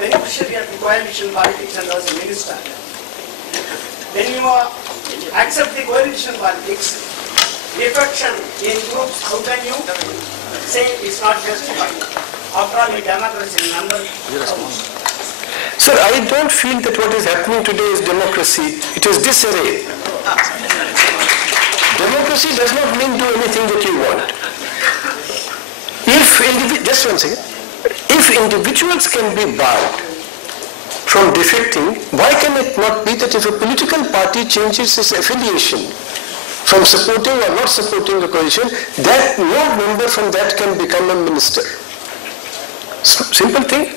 beneficiary of the coalition politics and was a minister. When you accept the coalition politics, defection in groups, how can you say it's not justified? After all, in democracy, number. Sir, I don't feel that what is happening today is democracy. It is disarray. Democracy does not mean do anything that you want. Just one second. If individuals can be barred from defecting, why can it not be that if a political party changes its affiliation from supporting or not supporting the coalition, that no member from that can become a minister? Simple thing.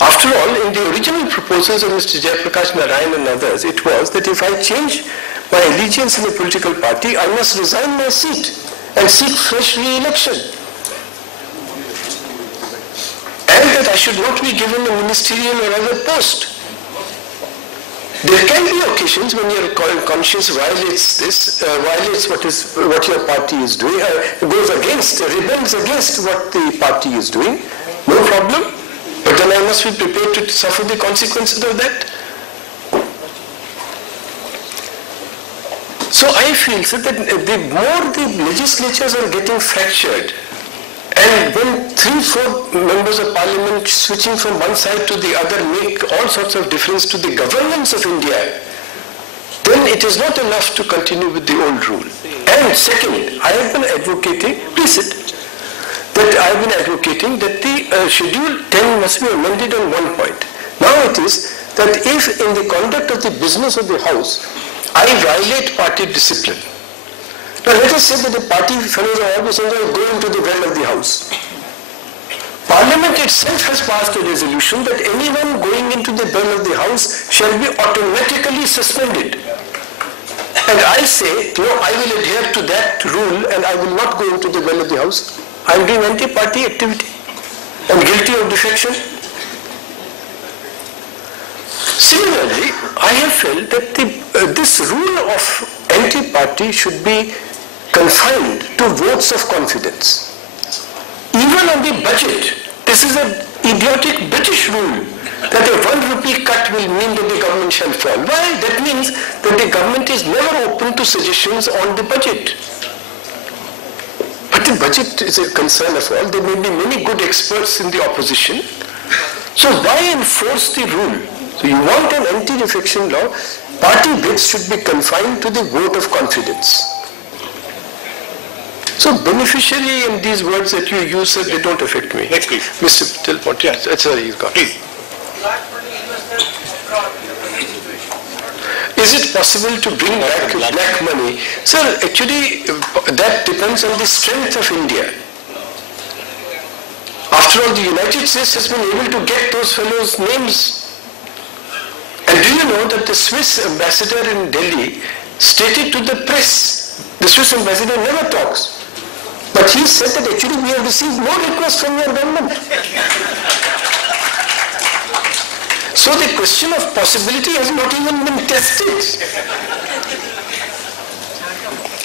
After all, in the original proposals of Mr. Jayaprakash Narayan and others, it was that if I change my allegiance in a political party, I must resign my seat and seek fresh re-election. And that I should not be given a ministerial or other post. There can be occasions when your conscience violates this, violates what your party is doing, rebels against what the party is doing. No problem. But then I must be prepared to suffer the consequences of that. So I feel that the more the legislatures are getting fractured, and when 3-4 members of parliament switching from one side to the other make all sorts of difference to the governance of India, then it is not enough to continue with the old rule. And second, I have been advocating, please sit, that I have been advocating that the Schedule 10 must be amended on one point. Now it is that if in the conduct of the business of the House, I violate party discipline. Now let us say that the party fellows are always going into the well of the House. Parliament itself has passed a resolution that anyone going into the well of the House shall be automatically suspended. And I say, no, I will adhere to that rule and I will not go into the well of the House. I am doing anti-party activity. I am guilty of defection. Similarly, I have felt that this rule of anti-party should be confined to votes of confidence. Even on the budget, this is an idiotic British rule that a 1 rupee cut will mean that the government shall fall. Why? That means that the government is never open to suggestions on the budget. But the budget is a concern of all. There may be many good experts in the opposition. So why enforce the rule? So you want an anti-defection law, party bids should be confined to the vote of confidence. So beneficiary and these words that you use, they don't affect me. Next please. Mr. Patel, yes. Sorry, he's got it. Is it possible to bring back black money? Sir, actually that depends on the strength of India. After all, the United States has been able to get those fellows' names. And do you know that the Swiss ambassador in Delhi stated to the press, the Swiss ambassador never talks, but he said that actually we have received no request from your government. So the question of possibility has not even been tested.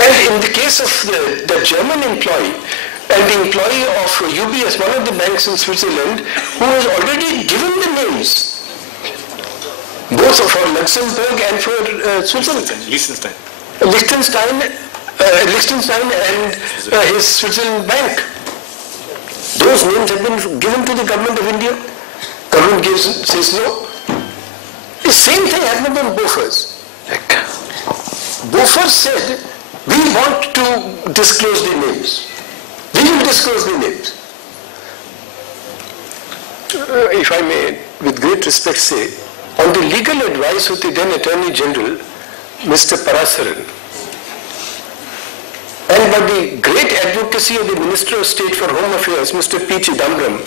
And in the case of the German employee, and the employee of UBS, one of the banks in Switzerland, who has already given the names, both for Luxembourg and for Switzerland. Liechtenstein and his Switzerland bank. Those names have been given to the government of India. Government says no. The same thing happened on Bofors. Bofors said, we want to disclose the names. We will disclose the names. If I may, with great respect say, on the legal advice of the then Attorney General, Mr. Parasaran, and by the great advocacy of the Minister of State for Home Affairs, Mr. P. Chidambaram,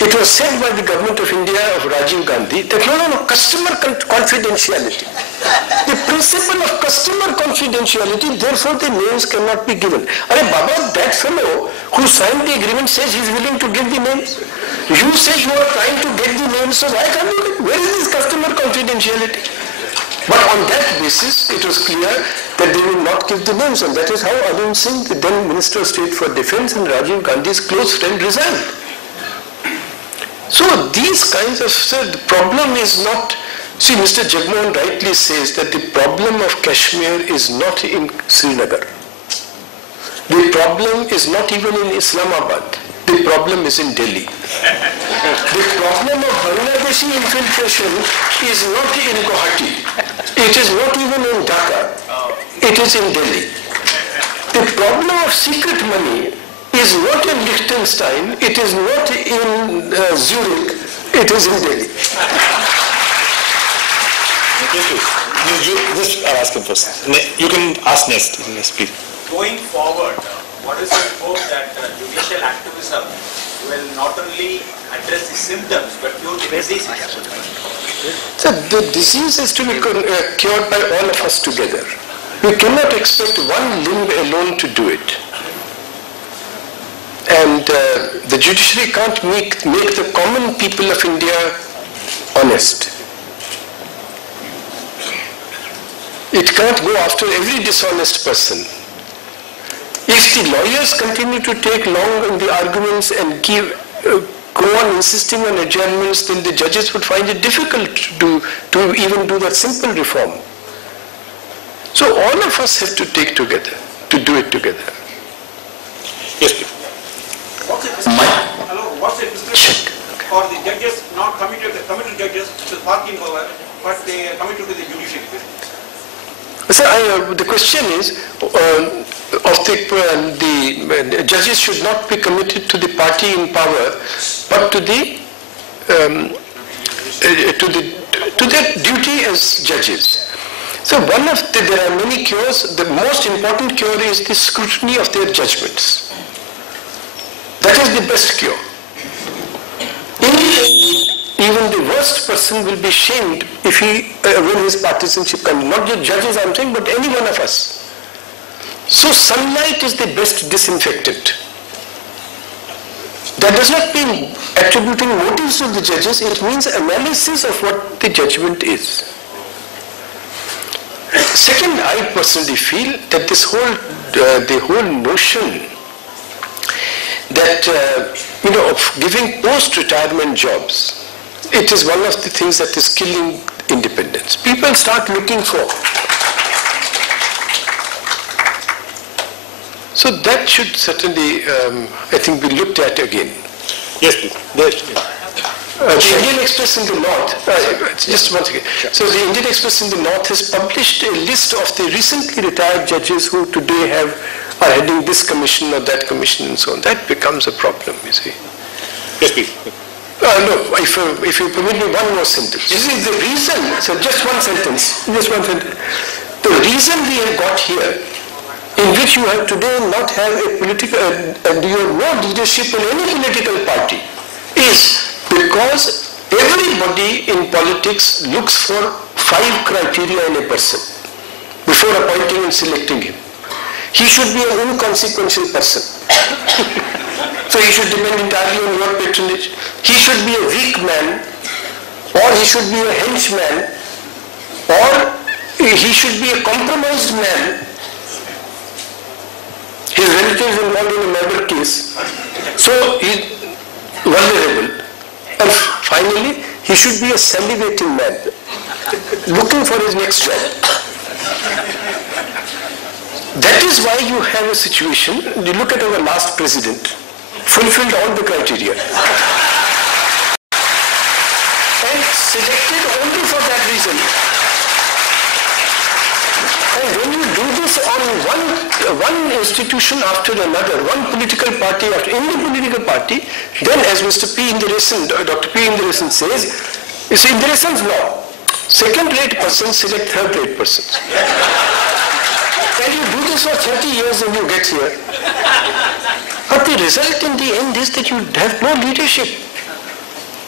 it was said by the government of India of Rajiv Gandhi that no, customer confidentiality. The principle of customer confidentiality, therefore the names cannot be given. Arey Baba, that fellow who signed the agreement says he is willing to give the names. You say you are trying to get the names, so why can't you get? Where is this customer confidentiality? But on that basis, it was clear that they will not give the names, and that is how Arun Singh, the then Minister of State for Defence and Rajiv Gandhi's close friend, resigned. So these kinds of, sir, the problem is not, see, Mr. Jagmohan rightly says that the problem of Kashmir is not in Srinagar. The problem is not even in Islamabad. The problem is in Delhi. The problem of Bangladeshi infiltration is not in Guwahati. It is not even in Dhaka. It is in Delhi. The problem of secret money is not in Liechtenstein. It is not in Zurich. It is in Delhi. I'll ask him first. You can ask next. Please. Going forward, what is your hope that judicial activism will not only address the symptoms but cure the disease? So the disease is to be cured by all of us together. We cannot expect one limb alone to do it. And the judiciary can't make the common people of India honest. It can't go after every dishonest person. If the lawyers continue to take long in the arguments and go on insisting on adjournments, then the judges would find it difficult to even do that simple reform. So all of us have to take together, to do it together. Yes, please. What's the prescription for the judges not committed judges to the parking power, but they are committed to the judiciary? Sir, the question is, the judges should not be committed to the party in power, but to their duty as judges. So there are many cures. The most important cure is the scrutiny of their judgments. That is the best cure. Even the worst person will be shamed if he win his partisanship. Not just judges, I'm saying, but any one of us. So sunlight is the best disinfectant. That does not mean attributing motives to the judges. It means analysis of what the judgment is. Second, I personally feel that the whole notion that of giving post-retirement jobs, it is one of the things that is killing independence. People start looking for. So that should certainly, I think, be looked at again. Yes, please. The Indian Express in the North, just one second. Sure. So the Indian Express in the North has published a list of the recently retired judges who today are heading this commission or that commission and so on. That becomes a problem, you see. Yes, please. No, if you permit me one more sentence. This is the reason, so just one sentence. The reason we have got here, in which you have today not have a political, you have no leadership in any political party, is because everybody in politics looks for 5 criteria in a person before appointing and selecting him. He should be an inconsequential person. So he should depend entirely on your patronage. He should be a weak man, or he should be a henchman, or he should be a compromised man. His relatives involved in a murder case. So he is vulnerable. And finally, he should be a salivating man, looking for his next job. That is why you have a situation, you look at our last president, fulfilled all the criteria. And selected only for that reason. And when you do this on one institution after another, one political party after any political party, then as Dr. P. Indrasan says, it's Indrasan's law. Second-rate persons select third-rate persons. And you do this for 30 years and you get here. But the result in the end is that you have no leadership.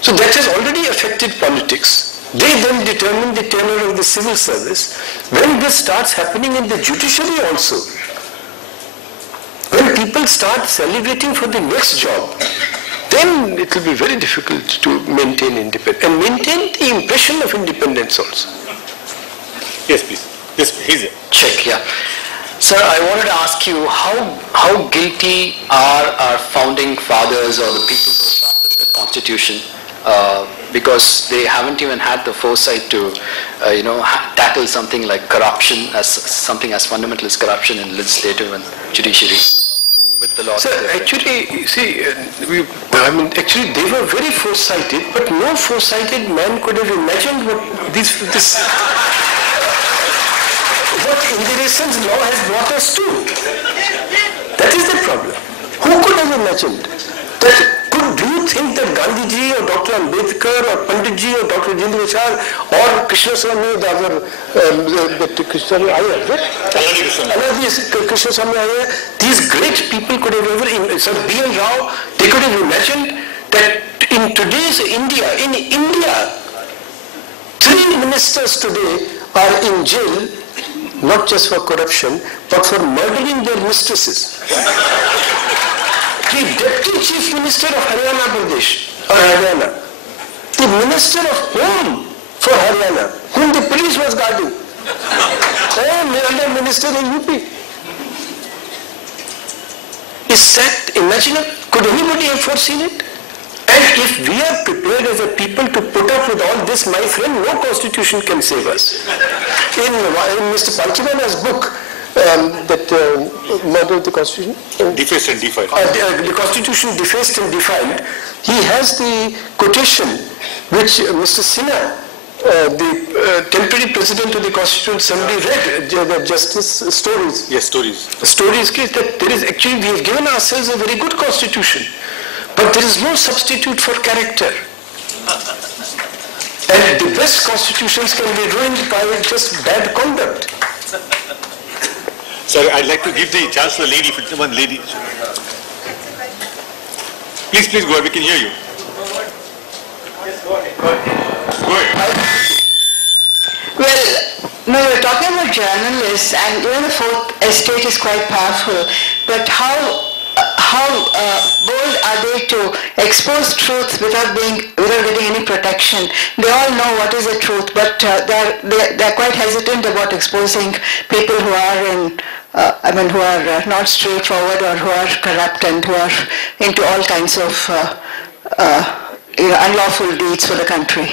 So that has already affected politics. They then determine the tenure of the civil service. When this starts happening in the judiciary also, when people start salivating for the next job, then it will be very difficult to maintain independence and maintain the impression of independence also. Yes, please. Yes, please. Check, yeah. Sir, I wanted to ask you, how guilty are our founding fathers or the people who drafted the Constitution because they haven't even had the foresight to, tackle something like corruption, as something as fundamental as corruption in legislative and judiciary. With the law. So actually, see, actually they were very foresighted, but no foresighted man could have imagined what what Indiresan's law has brought us to. That is the problem. Who could have imagined that? Do you think that Gandhiji or Dr. Ambedkar or Panditji or Dr. Jindal or Krishna Swami, the other Krishna Swami Iyer, these great people could have ever, Sir B.L. Rao, they could have imagined that in today's India, 3 ministers today are in jail, not just for corruption, but for murdering their mistresses. The Deputy Chief Minister of Haryana Pradesh, the Minister of Home for Haryana, whom the police was guarding, and Minister in UP. Is that imaginable? Could anybody have foreseen it? And if we are prepared as a people to put up with all this, my friend, no constitution can save us. In Mr. Palkhivala's book, murder of the Constitution? Defaced and defiled. The Constitution defaced and defiled. He has the quotation which Mr. Sinha, the temporary president of the Constitutional Assembly, read, the Justice Stories. Yes, Stories. Stories case that there is actually, we have given ourselves a very good Constitution, but there is no substitute for character. And the best constitutions can be ruined by just bad conduct. Sir, I'd like to give the chance to the lady, one lady. Please go ahead, we can hear you. Yes, go ahead. Go ahead. Well, no, we're talking about journalists, and even the fourth estate is quite powerful, but how bold are they to expose truth without getting any protection? They all know what is the truth, but they're quite hesitant about exposing people who are who are not straightforward or who are corrupt and who are into all kinds of unlawful deeds for the country.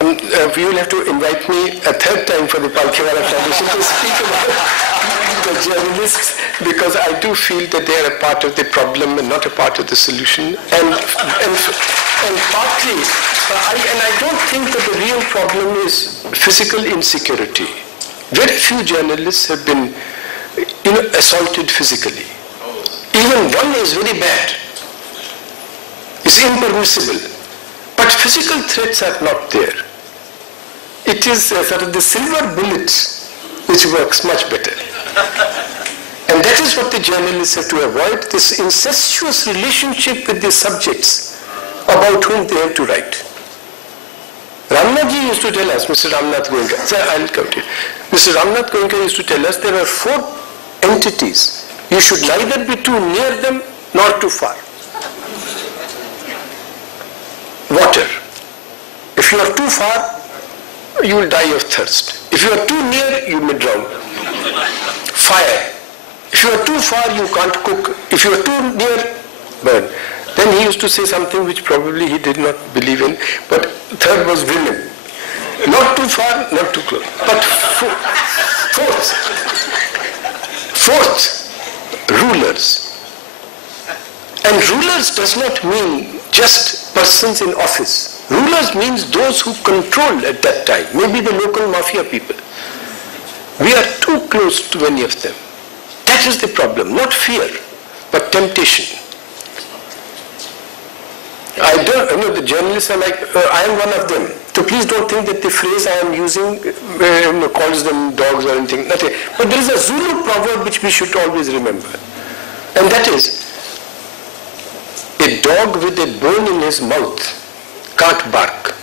You will have to invite me a third time for the Palkhivala Foundation to speak about the journalists, because I do feel that they are a part of the problem and not a part of the solution. And partly, I don't think that the real problem is physical insecurity. Very few journalists have been, assaulted physically. Even one is very bad. It's impermissible. But physical threats are not there. It is sort of the silver bullet which works much better. And that is what the journalists have to avoid, this incestuous relationship with the subjects about whom they have to write. Ramnathji used to tell us, Mr. Ramnath Goenka, sir, I'll come to you. Mr. Ramnath Goenka used to tell us there are 4 entities. You should neither be too near them nor too far. Water. If you are too far, you will die of thirst. If you are too near, you may drown. Fire. If you are too far, you can't cook. If you are too near, burn. Then he used to say something which probably he did not believe in, but third was women. Not too far, not too close. But fourth, rulers. And rulers does not mean just persons in office. Rulers means those who control at that time, maybe the local mafia people. We are too close to many of them. That is the problem, not fear, but temptation. I don't, the journalists are like, I am one of them. So please don't think that the phrase I am using calls them dogs or anything. Nothing. But there is a Zulu proverb which we should always remember. And that is, a dog with a bone in his mouth can't bark.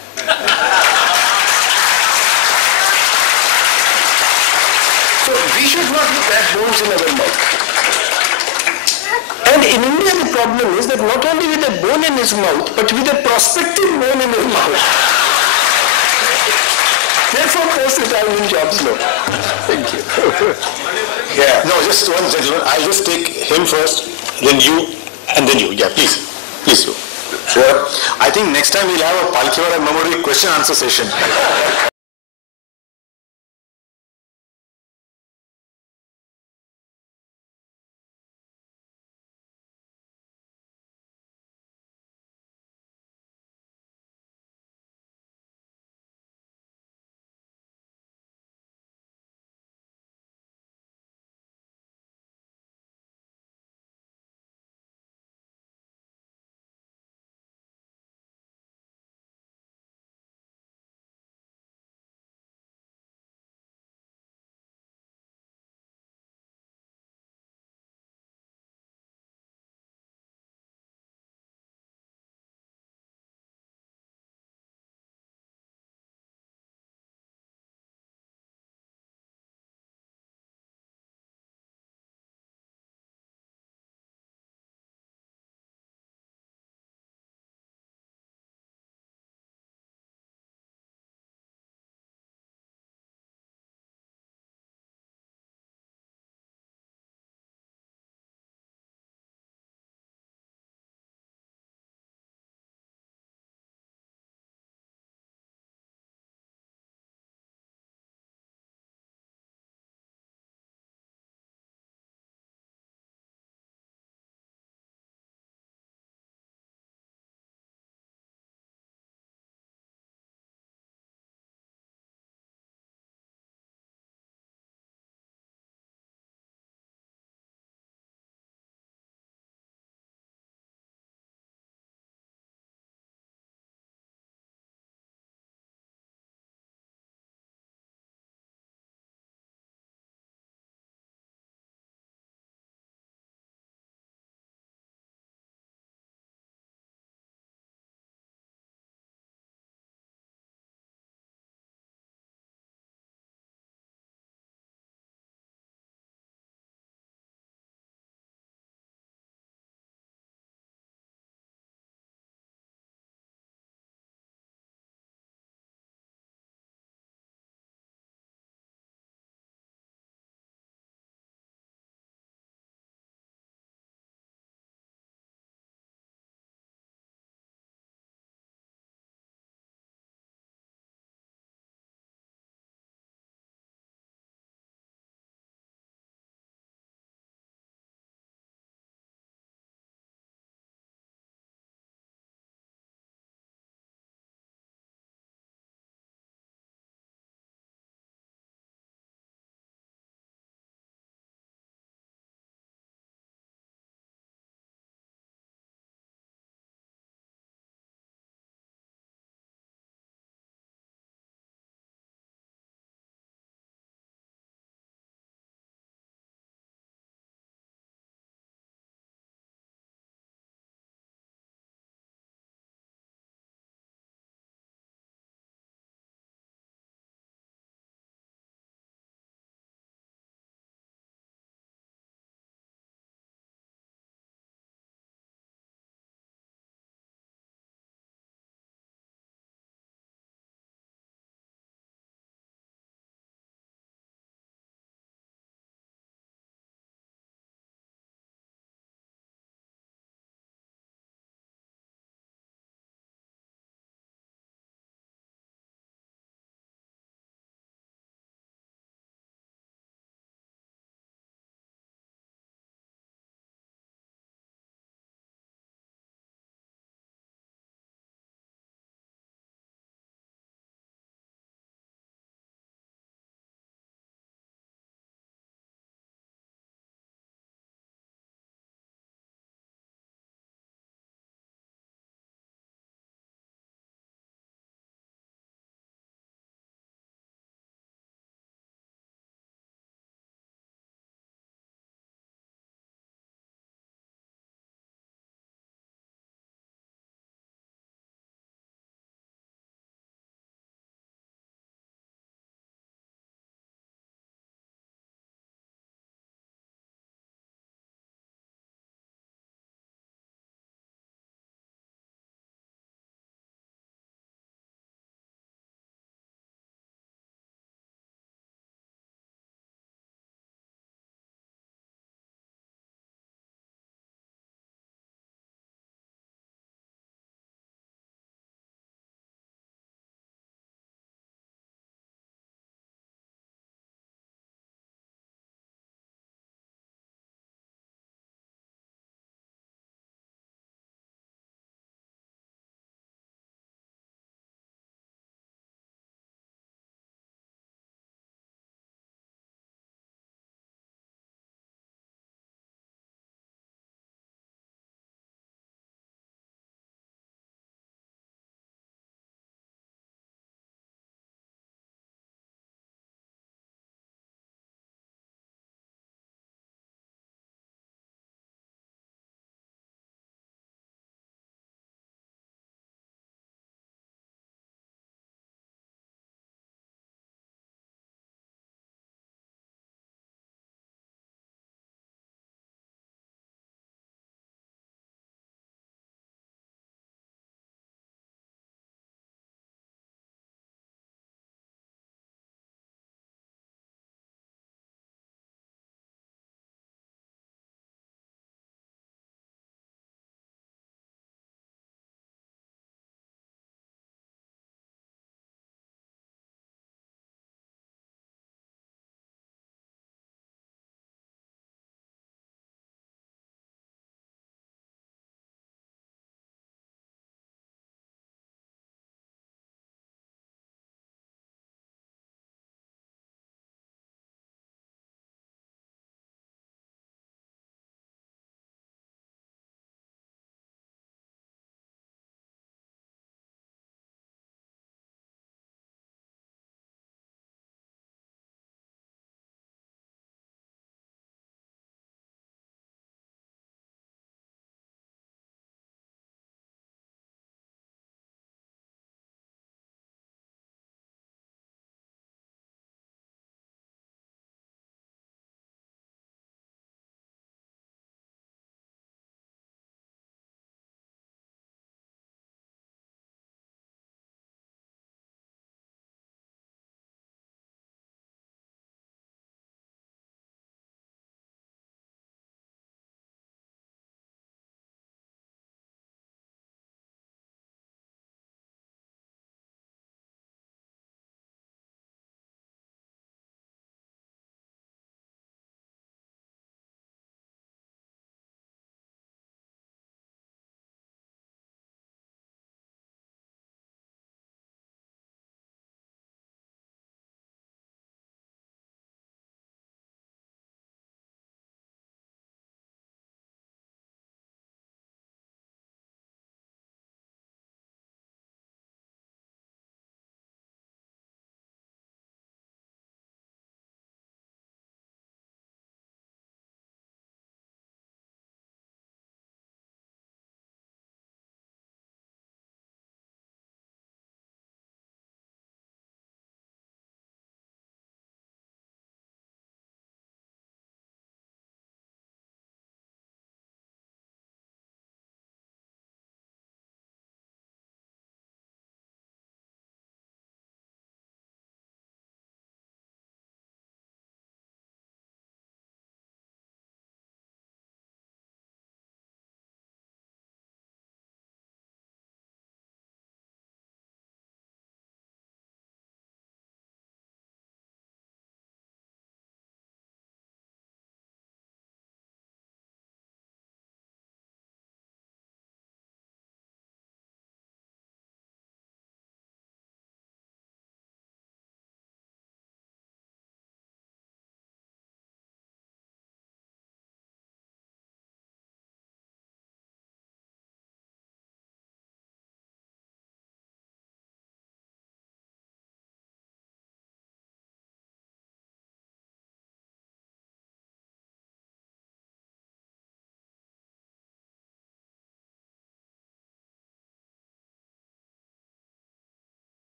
So we should not have bones in our mouth. And in India the problem is that not only with a bone in his mouth, but with a prospective bone in his mouth. Therefore, post-retirement jobs, no. Thank you. Yeah. No, just one gentleman. I'll just take him first, then you, and then you. Yeah, please. Please do. Sure. I think next time we'll have a Palkhivala Memorial question answer session.